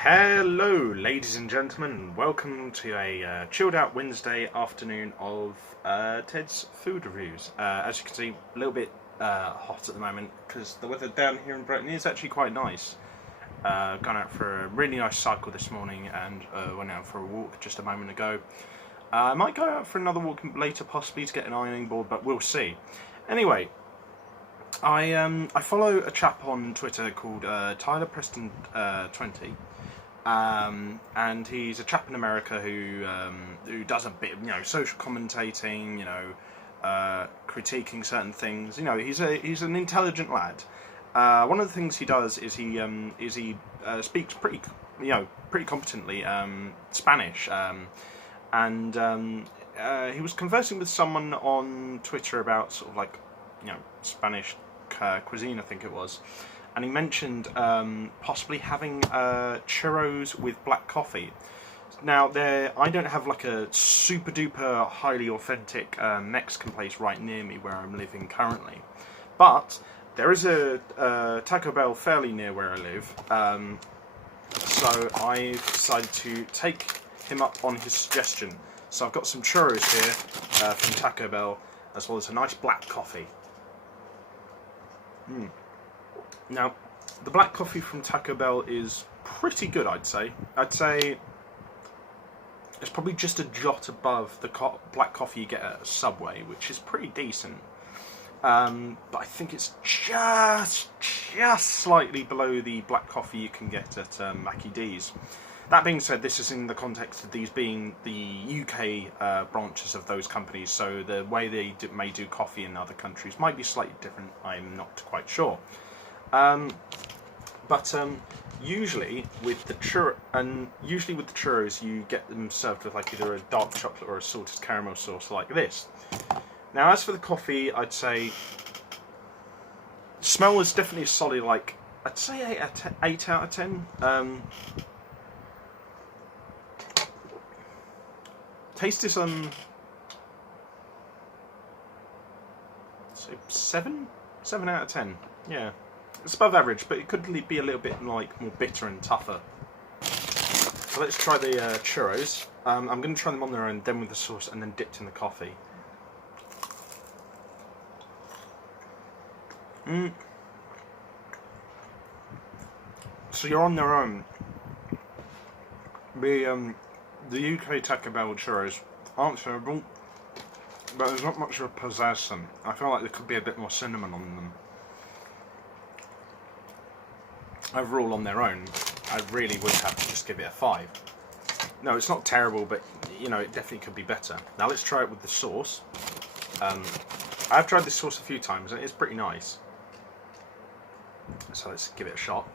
Hello, ladies and gentlemen. Welcome to a chilled out Wednesday afternoon of Ted's food reviews. As you can see, a little bit hot at the moment because the weather down here in Britain is actually quite nice. Gone out for a really nice cycle this morning and went out for a walk just a moment ago. I might go out for another walk later, possibly to get an ironing board, but we'll see. Anyway, I follow a chap on Twitter called Tyler Preston 20. And he's a chap in America who does a bit of social commentating, critiquing certain things. He's an intelligent lad. One of the things he does is he speaks pretty competently Spanish, and he was conversing with someone on Twitter about sort of like Spanish cuisine, I think it was. And he mentioned possibly having churros with black coffee. Now, I don't have like a super duper highly authentic Mexican place right near me where I'm living currently, but there is a Taco Bell fairly near where I live. So I decided to take him up on his suggestion. So I've got some churros here from Taco Bell, as well as a nice black coffee. Now, the black coffee from Taco Bell is pretty good, I'd say. I'd say it's probably just a jot above the black coffee you get at Subway, which is pretty decent. But I think it's just slightly below the black coffee you can get at Mackie D's. That being said, this is in the context of these being the UK branches of those companies, so the way they may do coffee in other countries might be slightly different. I'm not quite sure. But usually with the churros, you get them served with like either a dark chocolate or a salted caramel sauce like this. Now, as for the coffee, I'd say smell is definitely a solid, like I'd say 8 out of 10. Taste is so 7 out of 10. Yeah. It's above average, but it could be a little bit like more bitter and tougher. So let's try the churros. I'm going to try them on their own, then with the sauce, and then dipped in the coffee. So you're on their own. The UK Taco Bell churros aren't terrible, but there's not much of a pizzazz to them. I feel like there could be a bit more cinnamon on them. Overall, on their own, I really would have to just give it a 5. No, it's not terrible, but it definitely could be better. Now let's try it with the sauce. I've tried this sauce a few times and it's pretty nice. So let's give it a shot.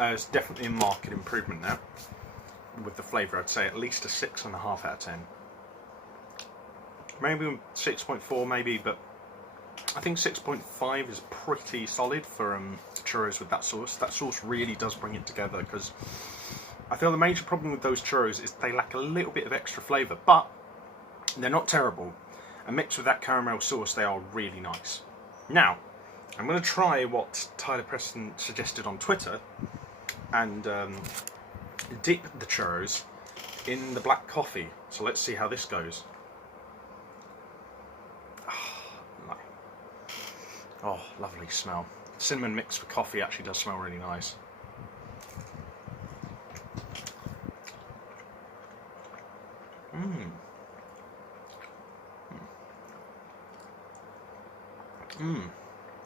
It's definitely a marked improvement now with the flavour. I'd say at least a 6.5 out of 10. Maybe 6.4, maybe, but I think 6.5 is pretty solid for churros with that sauce. That sauce really does bring it together, because I feel the major problem with those churros is they lack a little bit of extra flavour, but they're not terrible. And mixed with that caramel sauce, they are really nice. Now, I'm going to try what Tyler Preston suggested on Twitter, and dip the churros in the black coffee. So let's see how this goes. Oh, lovely smell. Cinnamon mixed with coffee actually does smell really nice.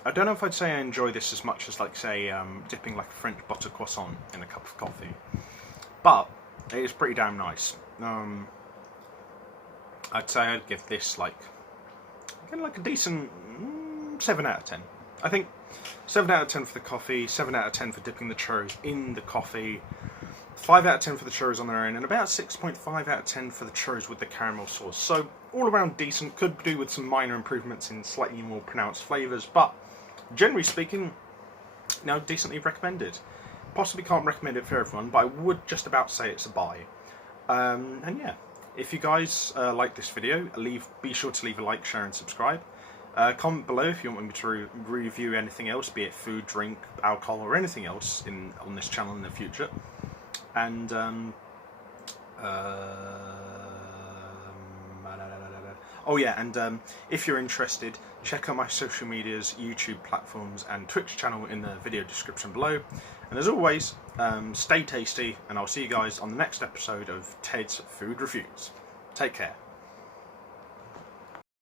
I don't know if I'd say I enjoy this as much as, like, say, dipping like a French butter croissant in a cup of coffee, but it is pretty damn nice. I'd say I'd give this like a decent 7 out of 10. I think 7 out of 10 for the coffee, 7 out of 10 for dipping the churros in the coffee, 5 out of 10 for the churros on their own, and about 6.5 out of 10 for the churros with the caramel sauce. So all around decent. Could do with some minor improvements in slightly more pronounced flavours, but generally speaking, decently recommended. possibly can't recommend it for everyone, but I would just about say it's a buy. And yeah, if you guys like this video, be sure to leave a like, share and subscribe. Comment below if you want me to review anything else, be it food, drink, alcohol or anything else on this channel in the future. And oh yeah, and if you're interested, check out my social medias, YouTube platforms and Twitch channel in the video description below. And as always, stay tasty, and I'll see you guys on the next episode of Ted's Food Reviews. Take care.